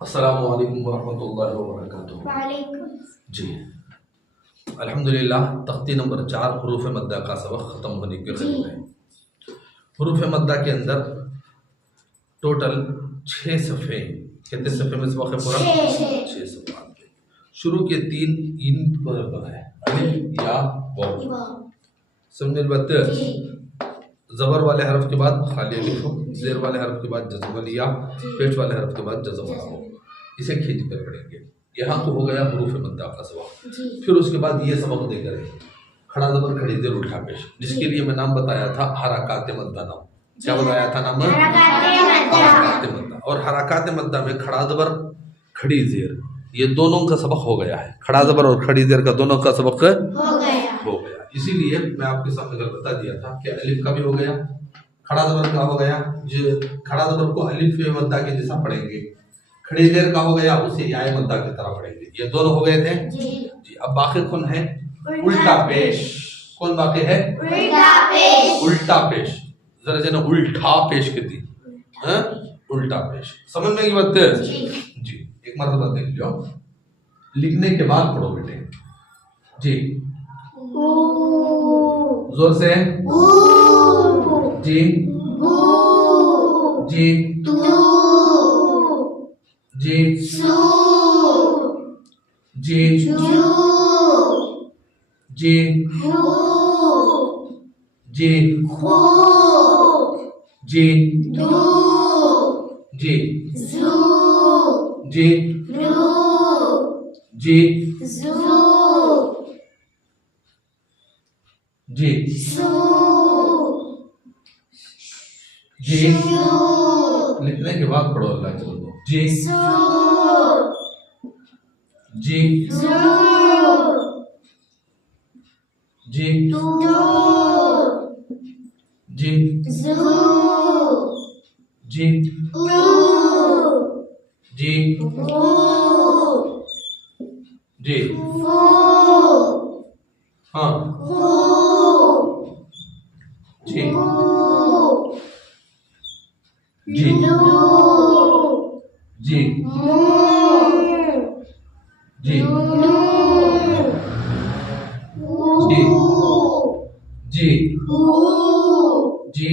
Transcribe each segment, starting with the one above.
अस्सलामु अलैकुम वरहमतुल्लाहि वबरकातुहू। वालेकुम। जी अल्हम्दुलिल्लाह, तख्ती नंबर 4 हुरूफ मद्दा का सबक ख़त्म होने के करीब है। हुरूफ मद्दा के अंदर टोटल 6 सफ़े, कितने सफ़े में सबक है पूरा? 6 सफ़ा। शुरू के 3 इन पर है, अलिफ या वाव। समझ में बात है? ज़बर वाले हरफ के बाद खाली अलिफ हो, ज़ेर वाले हरफ के बाद जज़म वाली या, पेश वाले हरफ के बाद जज़म वाला हो। इसे खींच कर पढ़ेंगे। यहाँ तो हो गया हुरूफ मद्दा का सबक। फिर उसके बाद ये सबक देकर खड़ा ज़बर खड़ी ज़ेर उल्टा पेश, जिसके लिए मैं नाम बताया था हरकात मद्दा नाम। क्या बताया था नाम? हरकात मद्दा। और हरकात मद्दा में खड़ा ज़बर खड़ी ज़ेर, ये दोनों का सबक हो गया है। खड़ा ज़बर और खड़ी ज़ेर का दोनों का सबक हो गया। इसीलिए मैं आपके सामने कल बता दिया था कि अलिफ का भी हो गया, खड़ा ज़बर का हो गया। जो खड़ा ज़बर को अलिफ मद्दा के जैसा पढ़ेंगे, खड़ी ज़ेर का हो गया उसे याए मद्दा की तरह पढ़ेंगे। ये दोनों हो गए थे जी। अब बाकी कौन है? उल्टा पेश। कौन बाकी है? उल्टा पेश। जरा जना उल्टा पेश कहती है, उल्टा पेश। समझ में की बात है जी। एक मरतबा देख लो, लिखने के बाद पढ़ो बेटे जी। जोर से जी जी जी जी जी जी जी जी जी जी जी जी। लिखने के बाद पढ़ो अल्लाह के बंदो। जी जी जी जी जी जी जी हाँ जी जी जी जी जी जी जी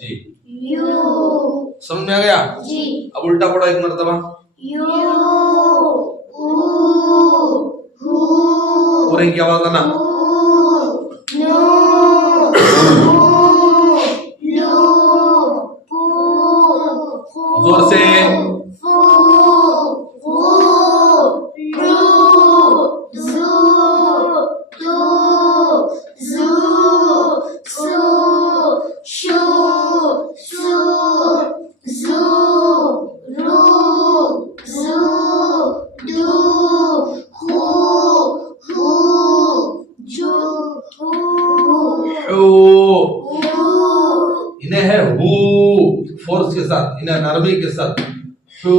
जी। समझ में आ गया जी। अब उल्टा पढ़ो एक मरतबा। पूरे की आवाज आना। जोर से इन्हें है हु, फोर्स के साथ, इन्हें नरमी के साथ। हु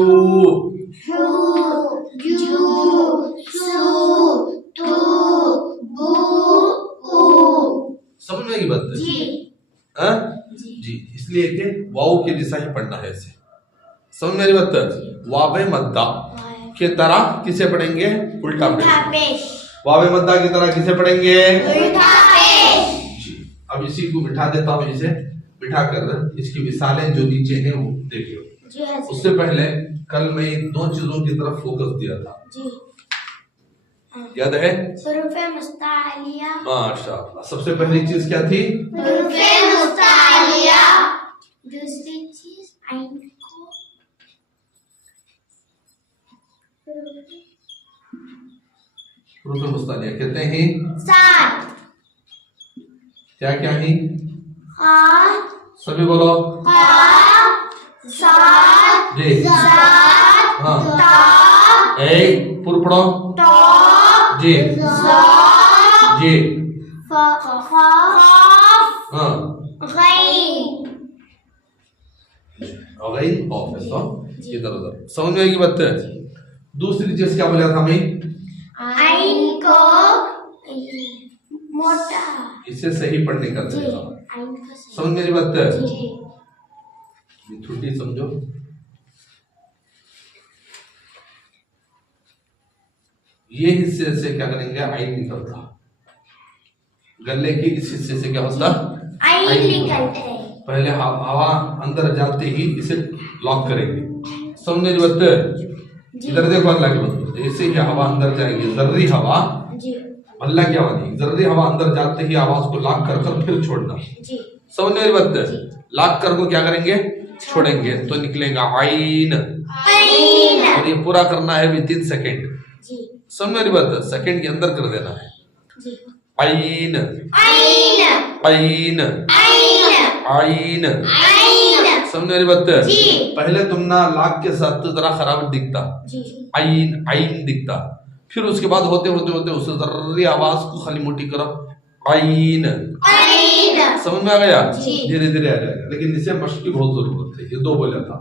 समझ में की बात है जी। इसलिए कि वाव के दिशा ही पढ़ना है इसे। समझ में बात है? वावे मद्दा के तरह किसे पढ़ेंगे? उल्टा पेश। वावे मद्दा की तरह किसे पढ़ेंगे? उल्टा पेश जी। अब इसी को बिठा देता हूँ, इसे बिठा कर इसकी मिसालें जो नीचे हैं वो देखिए। उससे पहले कल मैं 2 चीजों की तरफ फोकस दिया था जी। याद है? हुरूफ़े मुस्तालिया। माशाअल्लाह। सबसे पहली चीज क्या थी? हुरूफ़े मुस्तालिया। दूसरी चीज आइन को हुरूफ़े मुस्तालिया कहते हैं 7। क्या क्या है? सभी बोलो। जी हाँ। एक पूर्व पढ़ो जी जी हाँ। इधर उधर समझ में आएगी बात है? दूसरी चीज क्या बोला था हमें? आइन को मोटा, इसे सही पढ़ने का तरीका समझ मेरी बात है? छुट्टी समझो। ये हिस्से से क्या करेंगे, आइन निकलता। गले के इस हिस्से से क्या होता, आइन निकलता है। पहले हवा अंदर जाते ही इसे लॉक करेंगे। समझने की बात, इधर देखो अल्लाह के बंदे, जैसे ही हवा अंदर जाएगी, जर्री हवा, अल्लाह की आवाज, जर्री हवा अंदर जाते ही आवाज को लॉक कर फिर छोड़ना। समझने की बात, लॉक कर को क्या करेंगे, छोड़ेंगे तो निकलेगा आइन। और ये पूरा करना है विद सेकेंड। समझने की बात, सेकेंड के अंदर कर देना है। आइन आइन आइन, समझने वाली बात। पहले तुम ना लाख के साथ तो जरा खराब दिखता, आइन आइन दिखता, फिर उसके बाद होते होते होते उससे जर्री आवाज को खाली मोटी करो, आइन। समझ में आ गया, धीरे धीरे आ जाएगा, लेकिन इसे मशक की बहुत जरूरत है। ये दो बोला था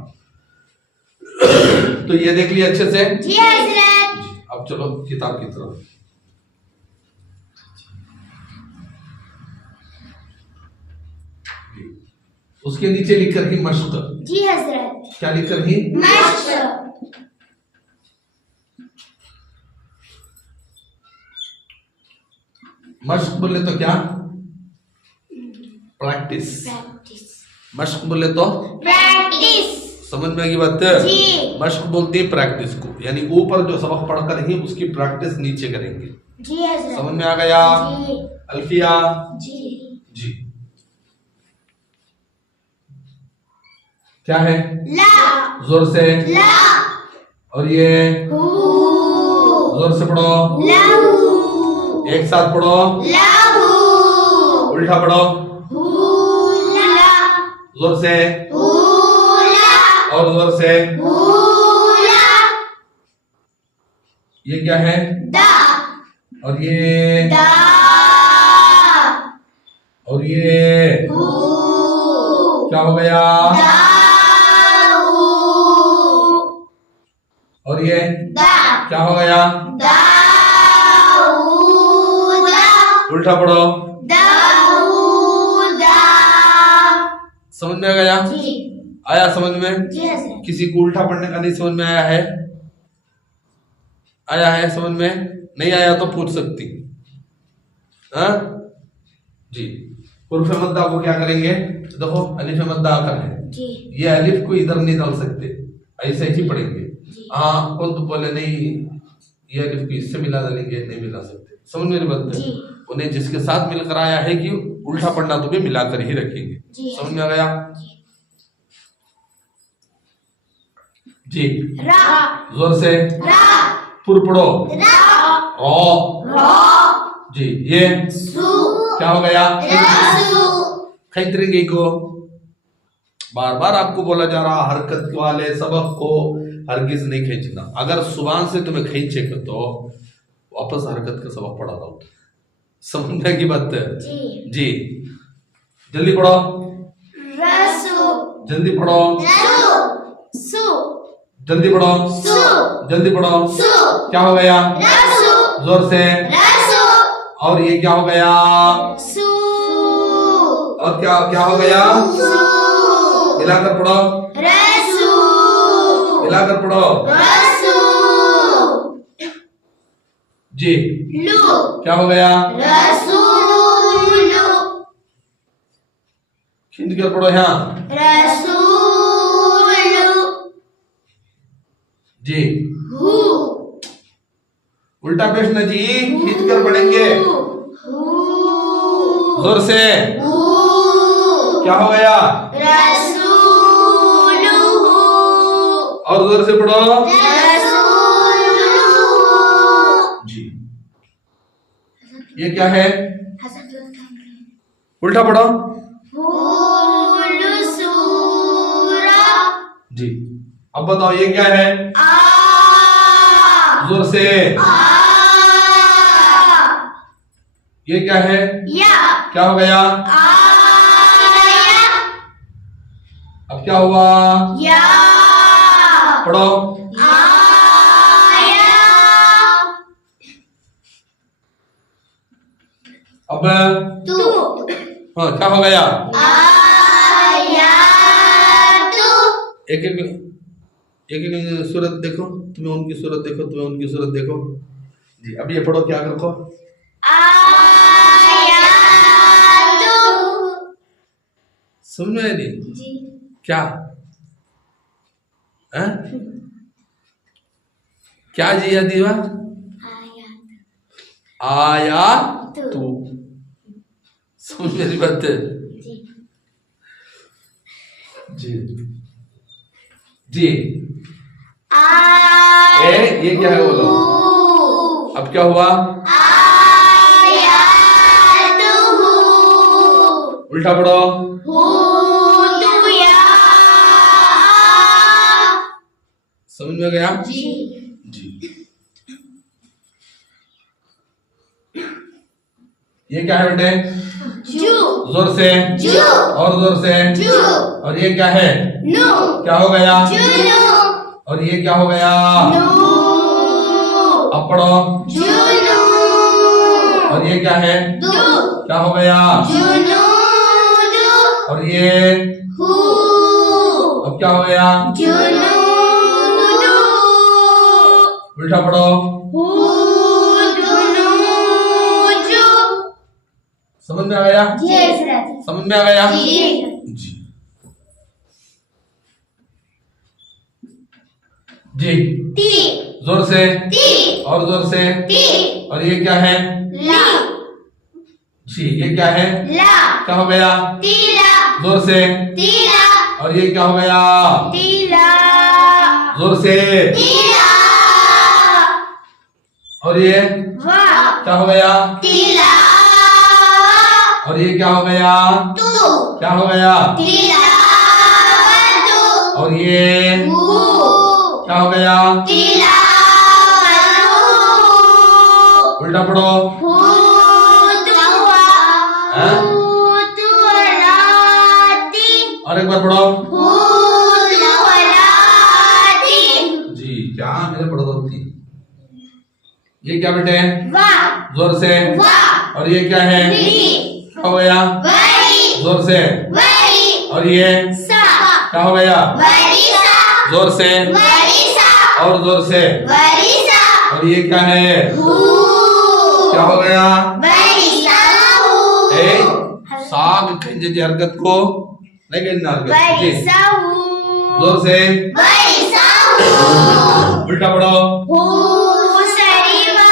तो ये देख लिया अच्छे से जी हज़रत। अब चलो किताब की तरफ। उसके नीचे लिख कर ही मश्क जी हज़रत। क्या लिख कर ही, मश्क। मश्क बोले तो क्या, प्रैक्टिस। मश्क बोले तो प्रैक्टिस। समझ में आएगी बात जी। मश्क बोलती है प्रैक्टिस को, यानी ऊपर जो सबक पढ़कर ही उसकी प्रैक्टिस नीचे करेंगे जी हज़रत। समझ में आ गया जी। अल्फिया जी जी। क्या है, ला, जोर से ला, और ये हू, जोर से पढ़ो, लहू, एक साथ पढ़ो, लहू, उल्टा पढ़ो, हूला, जोर से, हूला, और जोर से, हूला। ये क्या है, दा, और ये दा, और ये हू, क्या हो गया, दाऊ, और ये दा, क्या हो गया, दाऊदा, उल्टा पढ़ो, दाऊदा। समझ में आ गया, जी आया समझ में। जी हज़रत। किसी को उल्टा पढ़ने का नहीं समझ में आया है, आया है समझ में, नहीं आया तो पूछ सकती। हाँ जी। उर्फ मद्दा को क्या करेंगे, देखो अलिफ मद्दा आकर है जी। ये अलिफ को इधर नहीं डाल सकते, ऐसे ही पढ़ेंगे। हाँ कौन तो बोले नहीं ये अलिफ को इससे मिला डालेंगे, नहीं मिला सकते। समझ में बात है, उन्हें जिसके साथ मिलकर आया है कि उल्टा पढ़ना तो भी मिलाकर ही रखेंगे। समझ में आ गया जी। रा, जोर से रा, पुर पढ़ो, रा, रो रो, जी। ये सू, क्या हो गया, रसू। खींचेंगे को, बार बार आपको बोला जा रहा हरकत वाले सबक को हरगिज नहीं खींचना। अगर सुबह से तुम्हें खींचे तो वापस हरकत का सबक पढ़ा रहा हूं, समझने की बात है जी। जल्दी पढ़ो, रसू, जल्दी पढ़ो, रसू, सू, जल्दी पढ़ो, सू, जल्दी पढ़ो। सू, क्या हो गया, रसू, जोर से, रसू, और ये क्या हो गया, सू, और क्या क्या हो गया, सू, मिलाकर पढ़ो, रसू, मिलाकर पढ़ो रसू, जी। लू, क्या हो गया, रसूलू, खींच कर पढ़ो यहाँ रसूलू, जी। हू, उल्टा पेश न जी, खींच कर पढ़ेंगे जोर से। क्या हो गया, रसूलू, और जोर से पढ़ो रसूलू। जी। ये क्या है, उल्टा पढ़ो सूरा जी। अब बताओ ये क्या है, आ, जोर से। आ, ये क्या है, या, क्या हो गया, आया, अब क्या हुआ, या, पढ़ो, आया, अब तू, हाँ क्या हो गया, आया, तू, एक एक सूरत देखो, तुम्हें उनकी सूरत देखो, तुम्हें उनकी सूरत देखो। जी अभी ये पढ़ो, क्या रखो? आयातु। समझ में नहीं? जी। क्या है? क्या जी है दीवा? आया तू। समझ मेरी बात है? जी जी ए ये क्या है बोलो? अब क्या हुआ? आयातुहु। उल्टा पढ़ो। हुदुया। समझ में गया? जी। जी ये क्या है बेटे? जू। जोर से। जू। और जोर से। जू। और ये क्या है? नु। क्या हो गया? जुनू। और ये क्या हो गया? नू। अब पढ़ो। जुनू। और ये क्या है? दू। क्या हो गया? जुनूदु। और ये हु। अब क्या हो गया? जुनूदु। उल्टा पढ़ो। हुदुनूजु। समझ में आ गया? जी। समझ में आ गया? जी। जी जी ती। जोर से। ती। और जोर से। ती। और ये क्या है? ला। जी ये क्या है? ला। क्या हो गया? तीला। जोर से। तीला। और ये क्या हो गया? तीला। जोर से। तीला। और ये वा। क्या हो गया? तीला। और ये क्या हो गया? तू। क्या हो गया? तिलावतु। और ये हु। क्या हो गया? तिलावतु। उल्टा पढ़ो। हुदुआ। हैं? हुदुराती। और एक बार पढ़ो। हुदुराती। जी क्या मेरे पढ़ो दोस्ती? ये क्या बेटे? वा। जोर से। वा। और ये क्या है? री। क्या हो गया? वरी। जोर से। वरी। और ये सा। क्या हो गया? वरिसा। जोर से। वरिसा। और जोर से। वरिसा। और ये क्या है? हु। क्या हो गया? वरिसाहु। ए साग खंजे की हरकत को नहीं कहना हरकत जी। वरिसाहु। जोर से। वरिसाहु। उल्टा पढ़ो। हुसरिवा।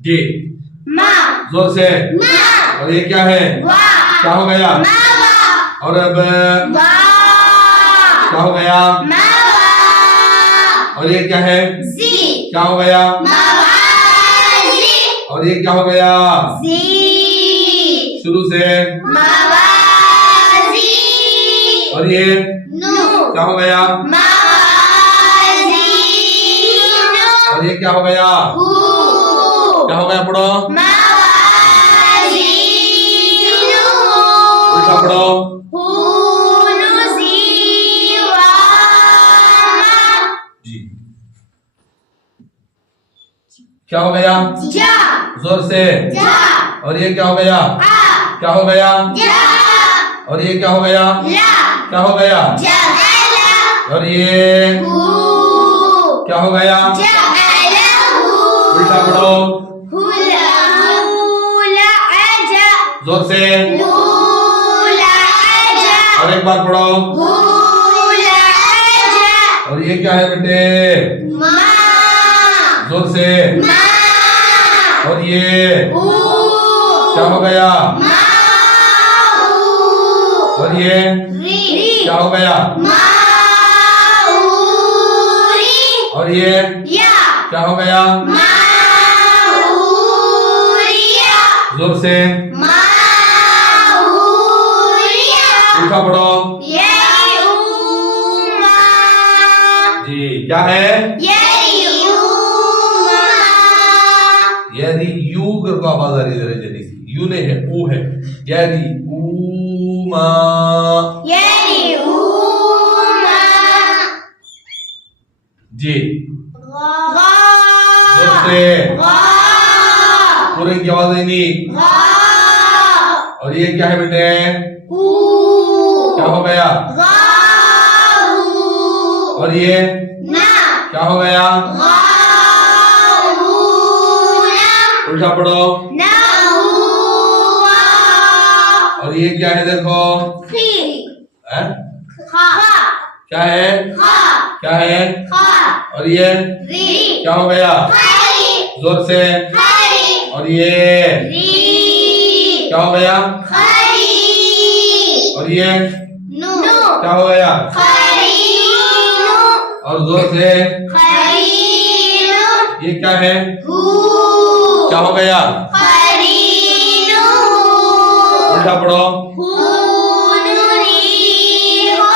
जी मा। जोर से। मा। और ये क्या है? वा। क्या हो गया? मावा। और अब वा। क्या हो गया? मावा। और ये क्या है? जी। क्या हो गया? मावाजी। और ये क्या हो गया? जी। शुरू से। मावाजी। और ये नु। क्या हो गया? मावाजी। और ये क्या हो गया? हु। क्या हो गया? पढ़ो। मावाजी। उल्टा पढ़ो। जी क्या हो गया? जा। जोर से। जा। और ये क्या हो गया? आ। क्या हो गया? जा। और ये क्या हो गया? ला। क्या हो गया? जअला। और ये हु। क्या हो गया? जअलहु। उल्टा पढ़ो। हुलअजा। जोर से। हुलअजा। और एक बार पढ़ो। हुलअजा। और ये क्या है बेटे? मा। जोर से। मा। और ये हु। क्या हो गया? माहु। और ये री। क्या हो गया? माहुरी। और ये या। क्या हो गया? माहुरिया। जोर से। माहुरिया। उल्टा पढ़ो। यऊमा। जी क्या है? यऊमा। यदि यू करके आवाज आ रही है जल्दी से। यू नहीं है, ऊ है। यदि ऊमा। यऊमा। जी गा। जोर से। गा। पूरे की आवाज नहीं। गा। और ये क्या है बेटे? हु। क्या हो गया? गाहु। और ये ना। क्या हो गया? गाहु। उल्टा पढ़ो। नहुआ और ये क्या है देखो, खी है? खा क्या है, खा क्या है? खा और ये री क्या हो गया, खरी जोर से। खरी और ये री क्या हो गया, खरी और ये नु क्या हो गया, खरी नु और जोर से। खरी नु ये क्या है, हु क्या हो गया, खरी नु उल्टा पढ़ो। हु नु री हो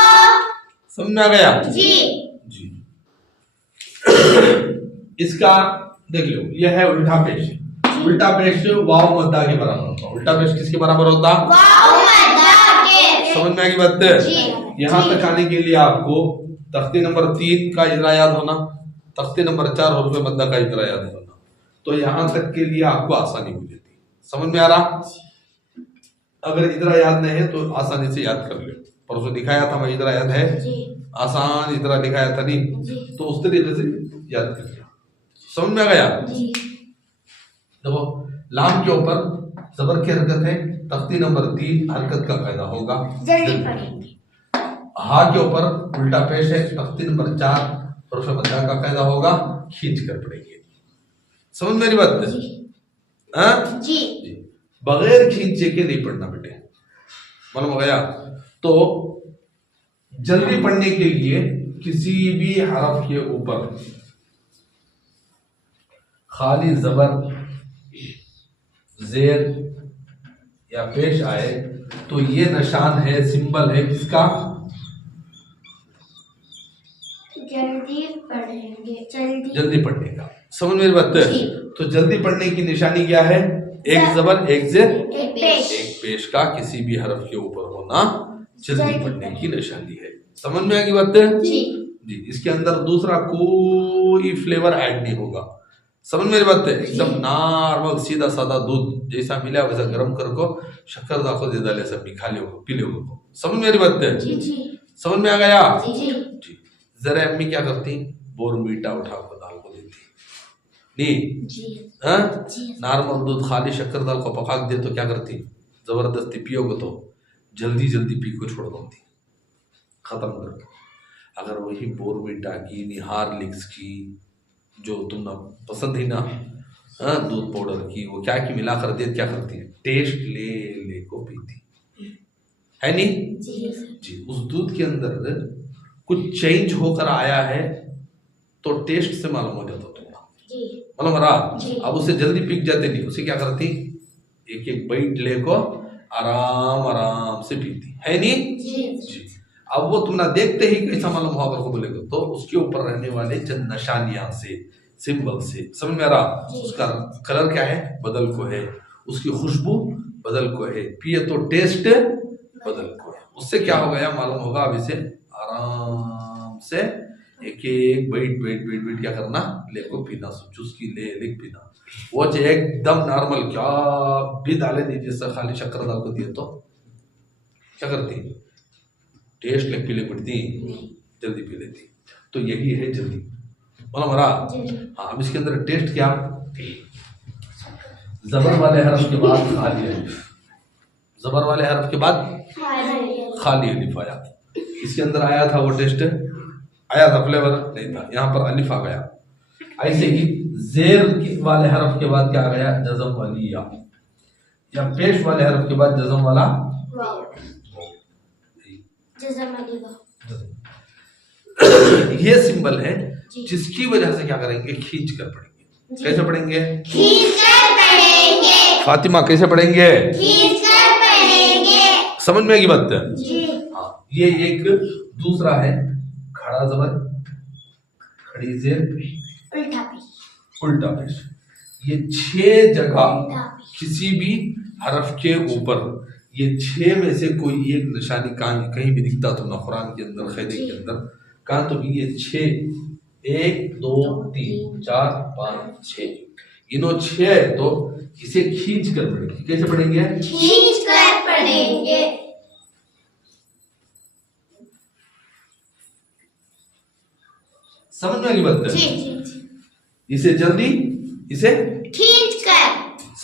समझ में आ गया जी जी। इसका देख लो, यह है उल्टा पेश। उल्टा पेश वाव मद्दा के बराबर होता है। उल्टा पेश किसके बराबर होता, वाव मद्दा के। समझ में आ गई बात। जी यहाँ तक आने के लिए आपको तख्ती नंबर 3 का इजरा याद होना, तख्ती नंबर 4 हुरूफ मद्दा का इजरा याद होना, तो यहाँ तक के लिए आपको आसानी हो जाती। समझ में आ रहा, अगर इजरा याद नहीं है तो आसानी से याद कर लो। परसों दिखाया था मैं, इजरा याद है, आसान इजरा दिखाया था नहीं, तो उस तरीके से याद कर लिया। समझ में आ गया। देखो लाम के ऊपर जबर की हरकत है, तख्ती नंबर 3 हरकत का कायदा होगा, जल्दी पढ़ेंगे। हा के ऊपर उल्टा पेश है, तख्ती नंबर 4 हुरूफ मद्दा का कायदा होगा, खींच कर पढ़ेंगे। समझ मेरी बात, हाँ जी बगैर खींचे के नहीं पढ़ना बेटे, मालूम हो गया। तो जल्दी पढ़ने के लिए किसी भी हरफ के ऊपर खाली जबर जेर या पेश आए तो ये निशान है, सिंबल है किसका, जल्दी पढ़ेंगे जल्दी पढ़ने का। समझ मेरी बात। तो जल्दी पढ़ने की निशानी क्या है, एक जबर एक जेर एक पेश एक पेश का किसी भी हरफ के ऊपर होना जल्दी पढ़ने की निशानी है। समझ में आ गई बात जी जी। इसके अंदर दूसरा कोई फ्लेवर ऐड नहीं होगा। समझ मेरी बात है, एकदम नॉर्मल सीधा साधा दूध जैसा मिला वैसा गर्म कर को शक्कर दाखो दे डाले सब खा लो पी लो। समझ मेरी बात है, जी जी समझ में आ गया जी जी। जरा अम्मी क्या करती, बोरमीटा उठा को दाल को देती नहीं, जी हाँ जी नॉर्मल दूध खाली शक्कर दाल को पका दे तो क्या करती, जबरदस्ती पियोगे तो जल्दी जल्दी पी को छोड़ देती, खत्म कर। अगर वही बोरमीटा की निहार लिक्स की जो तुमने पसंद ही ना, हाँ दूध पाउडर की, वो क्या की मिला कर दे, क्या करती है, टेस्ट ले ले को पीती है नहीं जी जी। उस दूध के अंदर कुछ चेंज होकर आया है तो टेस्ट से मालूम हो जाता तुम्हारा, जी मालूम रहा। जी। अब उसे जल्दी पीक जाते नहीं, उसे क्या करती, एक एक बाइट ले को आराम आराम से पीती है नहीं जी जी। अब वो तुमने देखते ही कैसा मालूम होगा को बोलेगा, तो उसके ऊपर रहने वाले चंद निशानियां से, सिंबल से, समझ में आ रहा। जी। उसका कलर क्या है, बदल को है, उसकी खुशबू बदल को है, पिए तो टेस्ट बदल को है। उससे क्या हो गया मालूम होगा। अब इसे आराम से एक एक बैठ बैठ बैठ बैठ क्या करना, ले को पीना, चुस्की ले लिख पीना। वो जो एकदम नॉर्मल क्या भी डाले नहीं, जैसा खाली शक्कर डाल को दिए तो क्या करती, टेस्ट लग पी ले पड़ती, जल्दी पी लेती। तो यही है जल्दी, बोला मरा। हाँ अब इसके अंदर टेस्ट क्या, जबर वाले हरफ के बाद खाली अलिफ, जबर वाले हरफ के बाद खाली अलिफ आया। इसके अंदर आया था वो टेस्ट, आया था फ्लेवर नहीं था, यहाँ पर अलिफ आ गया। ऐसे ही जेर वाले हरफ के बाद क्या आ गया, जज़म वाली या पेश वाले हरफ के बाद जज़म वाला ये सिंबल है जिसकी वजह से क्या करेंगे, खींच कर पढ़ेंगे। कैसे पढ़ेंगे, खींचकर पढ़ेंगे। फातिमा कैसे पढ़ेंगे, खींचकर पढ़ेंगे। समझ में आएगी बात। जी हाँ ये एक दूसरा है, खड़ा जबर खड़ी जेर उल्टा पेश उल्टा पेश। ये 6 जगह उल्टा पेश। किसी भी हरफ के ऊपर ये 6 में से कोई एक निशानी कहीं भी दिखता तो ना कुरान के अंदर खैदे के अंदर कहा तो भी ये 6 1 2 3 4 5 6 इनो 6 है तो इसे खींच कर पढ़ेंगे। कैसे पढ़ेंगे, खींचकर पढ़ेंगे। समझ में आ गई बात। जी जी जी इसे जल्दी, इसे खींचकर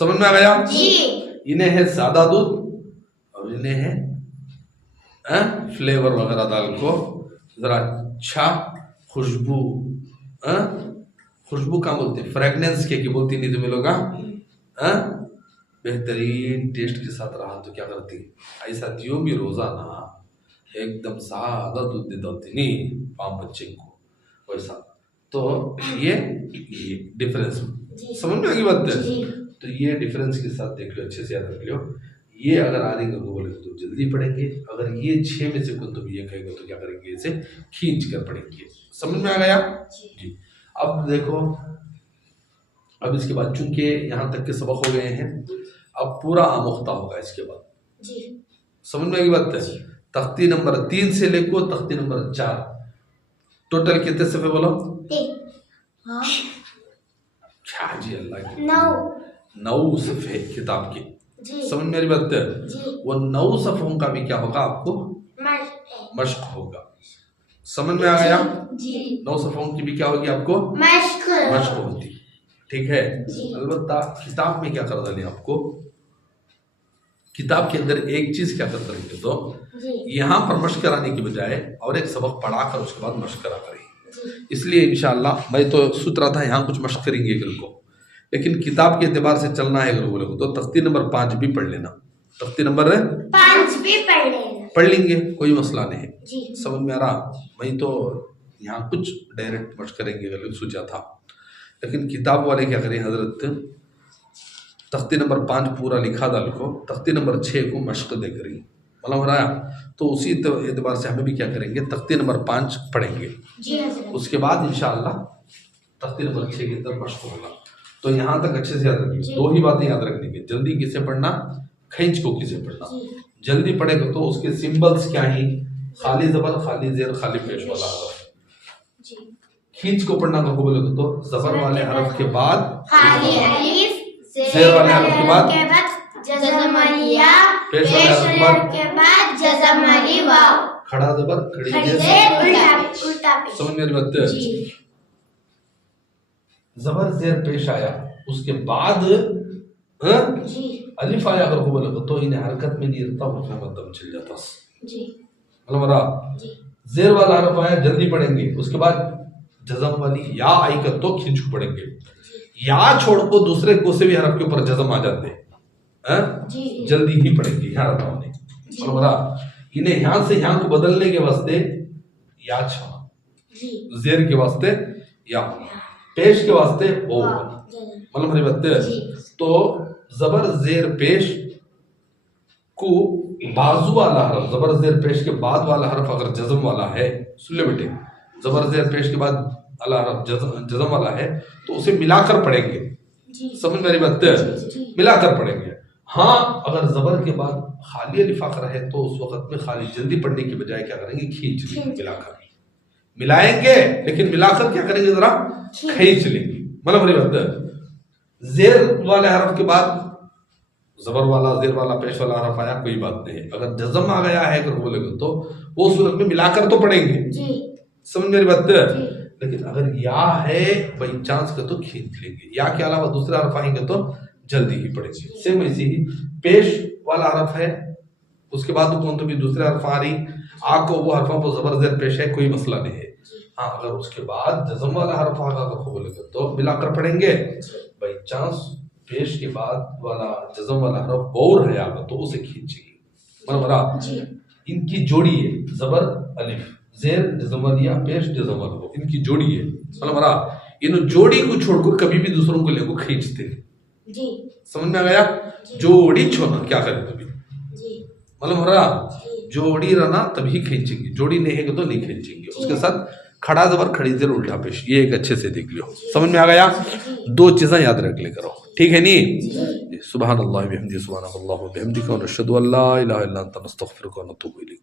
समझ में आ गया? जी। इन्हें है सादा दूध और इन्हें है फ्लेवर वगैरह डाल को जरा अच्छा खुशबू, खुशबू कहाँ बोलते हैं, फ्रेगनेंस के बोलती नहीं तुम्हें लोग, बेहतरीन टेस्ट के साथ रहा तो क्या करती, ऐसा दियो भी रोजाना एकदम सादा दूध देता होती नहीं पाम बच्चे को वैसा। तो ये डिफरेंस समझ में आ गई बात है? तो ये डिफरेंस के साथ देख लो, अच्छे से याद रख लो। ये अगर आधे को बोले तो जल्दी पढ़ेंगे, अगर ये 6 में से कोई तुम ये कहेंगे तो क्या करेंगे, इसे खींच कर पढ़ेंगे। समझ में आ गया जी? अब देखो, अब इसके बाद चूंकि यहाँ तक के सबक हो गए हैं, अब पूरा आमुख्ता होगा इसके बाद जी। समझ में आ गई बात है? तख्ती नंबर 3 से लेको तख्ती नंबर 4 टोटल कितने सफ़े बोलो? 3 क्या जी अल्लाह की 9 सफ़े किताब के जी। समझ में आ रही बात है? वो 9 सफ़ों का भी क्या होगा, आपको मश्क होगा। समझ में आ गया जी? 9 सफ़ों की भी क्या होगी, आपको मश्क होती, ठीक है। अलबत्ता किताब में क्या कर डालें, आपको किताब के अंदर एक चीज क्या कर करेंगे, तो यहाँ पर मश्क कराने की बजाय और एक सबक पढ़ा कर उसके बाद मश्क करा करें। इसलिए इंशाअल्लाह मैं तो सोच रहा था यहाँ कुछ मश्क करेंगे कल को, लेकिन किताब के एतबार से चलना है अगर बोले तो तख्ती नंबर 5 भी पढ़ लेना, तख्ती नंबर 5 भी पढ़ लेंगे, कोई मसला नहीं है। समझ में आ रहा? मैं तो यहाँ कुछ डायरेक्ट मश्क करेंगे अगर सोचा था, लेकिन किताब वाले क्या करें हजरत, तख्ती नंबर 5 पूरा लिखा डाल को, तख्ती नंबर 6 को मश्क दे करी, मतलब रहा तो उसी एतबार से हमें भी क्या करेंगे, तख्ती नंबर 5 पढ़ेंगे जी। उसके बाद इंशाअल्लाह तख्ती नंबर 6 के अंदर मश्क होगा। तो यहाँ तक अच्छे से याद रखिए, 2 ही बातें याद रखनी है, जल्दी किसे पढ़ना, खींच को किसे पढ़ना। जल्दी पढ़ेगा तो उसके सिंबल्स क्या ही, खाली जबर, खाली जेर, खाली पेश वाला हरफ। खींच को पढ़ना को बोले तो जबर वाले हरफ के बाद खाली अलिफ, जेर वाले हरफ के बाद जज़म वाली या, पेश वाले हरफ के बाद जज़म वाली वाव, खड़ा जबर, खड़ी खड़ी जेर, जेर, उल्टा पेश। समझ में बात है? जबर जेर पेश आया, उसके बाद अलिफ आया अगर को बोले तो इन्हें हरकत में नहीं रहता, उसमें मतलब चल जाता जी। मतलब रहा जेर वाला हरफ आया जल्दी पढ़ेंगे, उसके बाद जज़म वाली या आई कर तो खींच को पढ़ेंगे, या छोड़ को दूसरे को से भी हरफ के ऊपर जज़म आ जाते हैं, जल्दी ही पढ़ेंगे यहाँ रहा होने। मतलब रहा इन्हें यहाँ से यहाँ को बदलने के वास्ते या छा, जेर के वास्ते या, पेश के वास्ते ओ, मतलब हमारी बात है। तो जबर जेर पेश को बाजू वाला हरफ, जबर जेर पेश के बाद वाला हरफ अगर जज़म वाला है, सुन ले बेटे, जबर जेर पेश के बाद वाला हरफ जज़म वाला है तो उसे मिलाकर पढ़ेंगे। समझ में आ रही बात है? मिलाकर पढ़ेंगे। हाँ, अगर जबर के बाद खाली अलिफ आखिर है तो उस वक्त में खाली जल्दी पढ़ने की बजाय क्या करेंगे, खींच लेंगे, मिलाकर मिलाएंगे, लेकिन मिलाकर क्या करेंगे, जरा खींच लेंगे। मतलब हमारी बात है, जेर वाले हरफ के बाद जबर वाला, जेर वाला, पेश वाला हरफ आया, कोई बात नहीं। अगर जज़म आ गया है अगर बोलेगे तो वो सूरत में मिलाकर तो पढ़ेंगे। समझ मेरी बात है? लेकिन अगर या है बाई चांस का तो खींच लेंगे, या के अलावा दूसरे हरफ आएंगे तो जल्दी ही पढ़ेंगे। सेम ऐसे ही पेश वाला हरफ है, उसके बाद कौन तो भी दूसरे हरफ आ रही, आ को वो हरफों पर जबर जेर पेश है, कोई मसला नहीं है। हाँ, अगर उसके बाद जज़म वाला हरफ आगा तो बोलेगा तो मिलाकर पढ़ेंगे, बाई चांस पेश के बाद वाला जज़म वाला हरफ और है आगा तो उसे खींचेंगे। मतलब इनकी जोड़ी है, जबर अलिफ जेर जज़म वालिया पेश जज़म वाला, इनकी जोड़ी है। मतलब इन जोड़ी को छोड़कर कभी भी दूसरों को लेको खींचते हैं। समझ में आ गया? जोड़ी छोड़ना क्या करें तभी, मतलब जोड़ी रहना तभी खींचेंगे, जोड़ी नहीं है तो नहीं खींचेंगे। उसके साथ खड़ा जबर, खड़ी जेर, उल्टा पेश, ये एक अच्छे से देख लो। समझ में आ गया? 2 चीजें याद रख ले करो, ठीक है नी? सुभान अल्लाह व बिहम्दिही, सुभान अल्लाह व बिहम्दिही, व नशहदु अल्ला इलाहा इल्ला अंता नस्तगफिरुका व नतूबु इलैक।